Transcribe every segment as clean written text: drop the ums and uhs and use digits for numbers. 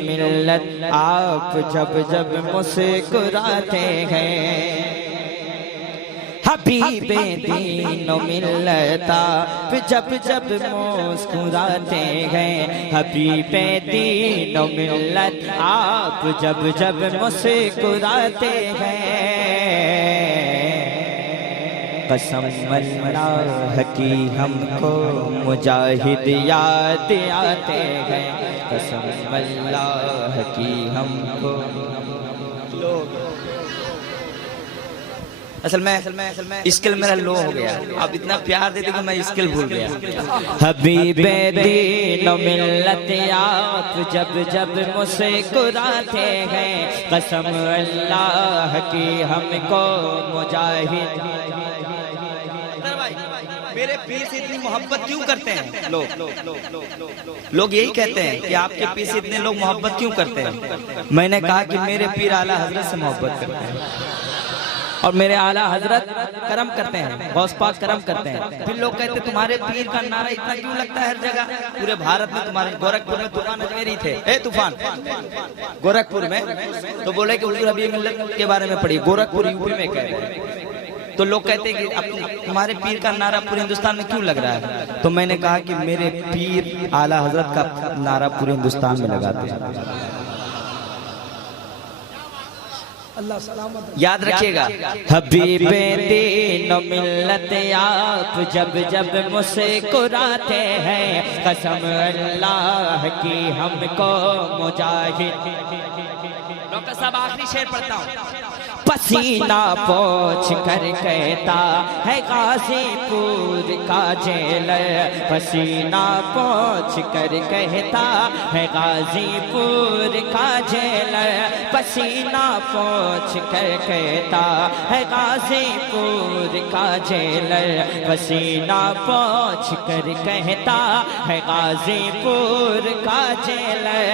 मिल्लत आप जब जब मुस्कुराते हैं, हबीबे दीनो मिल्लत आप जब जब मुस्कुराते हैं, हबीबे दीनो मिल्लत आप जब जब मुस्कुराते हैं। कसम अल्लाह की हमको मुजाहिद याद आते हैं, कसम अल्लाह की हमको। असल में स्किल मेरा लो हो गया, आप इतना प्यार देते कि मैं स्किल भूल गया। हबीबे दीनो मिल्लत आप जब जब मुस्कुराते हैं, कसम अल्लाह की हमको मुजाहिद। मेरे पीर से इतनी मोहब्बत क्यों करते हैं लोग यही कहते हैं कि आपके पीर से इतने लोग मोहब्बत क्यों करते हैं। मैंने कहा कि मेरे पीर आला हजरत से मोहब्बत करते हैं और मेरे आला हजरत करम करते हैं, गौस पाक करम करते हैं। फिर लोग कहते हैं तुम्हारे पीर का नारा इतना क्यों लगता है हर जगह, पूरे भारत में। तुम्हारे गोरखपुर में तूफान अजमेरी थे, तूफान गोरखपुर में, तो बोले कि हुजूर हबीब मिल्लत के बारे में पढ़ी, गोरखपुर यूपी में कह रहे हैं। तो लोग कहते हैं कि अब तुम्हारे पीर का नारा पूरे हिंदुस्तान में क्यों लग रहा है। तो मैंने कहा कि मेरे पीर आला हजरत का नारा पूरे हिंदुस्तान में लगाते हैं। अल्लाह सलामत याद रखिएगा। हबीबे दीनो मिल्लत आप जब जब मुस्कुराते हैं, कसम अल्लाह की हमको मुजाहिद। डॉक्टर साहब आखिरी शेर पढ़ता हूँ। पसीना पोंछ कर कहता है गाजीपुर का जेलर, पसीना पोंछ कर कहता है गाजीपुर का जेलर, पसीना पोंछ कर कहता है गाजीपुर का जेलर, पसीना पोंछ कर कहता है गाजीपुर का जेलर।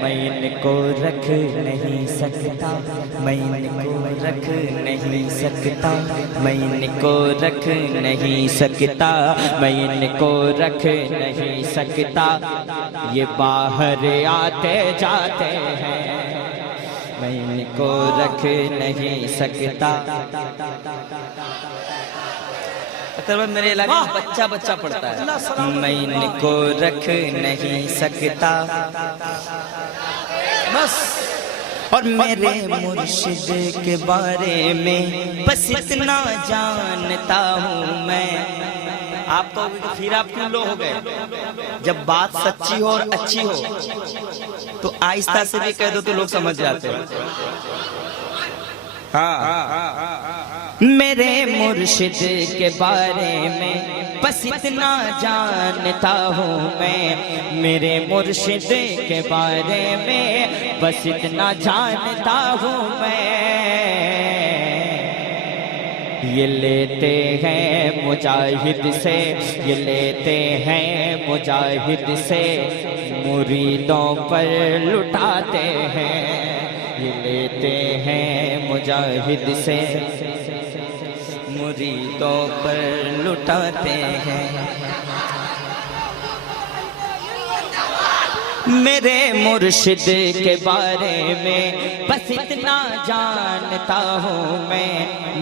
मैं इनको रख नहीं सकता, मैं इनको रख नहीं सकता, मैं इनको रख नहीं सकता, मैं इनको रख नहीं सकता। ये बाहर आते जाते हैं, मैं इनको रख नहीं सकता। मेरे इलाके में बच्चा बच्चा पढ़ता है, मैं इनको रख नहीं सकता बस। और मेरे मुर्शिद के बारे में बस इतना जानता हूँ मैं। आपको फिर आप क्यों लो हो गए। जब बात सच्ची हो और अच्छी हो तो आहिस्ता से भी कह दो तो लोग समझ जाते हैं। मेरे मुर्शिद के बारे में बस इतना जानता हूँ मैं, मेरे मुर्शिद के बारे में बस इतना जानता हूँ मैं। ये लेते हैं मुजाहिद से, ये लेते हैं मुजाहिद से, मुरीदों पर लुटाते हैं। ये लेते हैं मुजाहिद से, मुरीदों पर लुटाते हैं। मेरे मुर्शिद के बारे में बस इतना जानता हूँ मैं,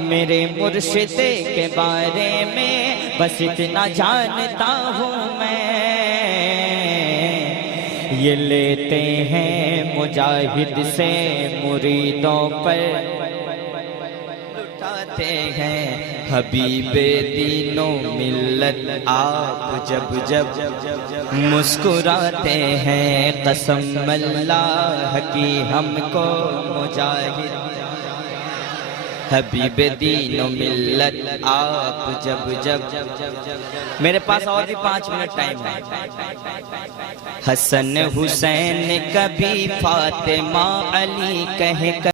मेरे मुर्शिद के बारे में बस इतना जानता हूँ मैं। ये लेते हैं मुजाहिद से, मुरीदों पर लुटाते हैं। हबीबे दीनो मिल्लत आप जब जब मुस्कुराते हैं, कसम अल्लाह की हमको मुजाहिद। हबीबे दीनो मिल्लत आप जब जब। मेरे पास और भी 5 मिनट टाइम है। हसन हुसैन कभी फातिमा अली कह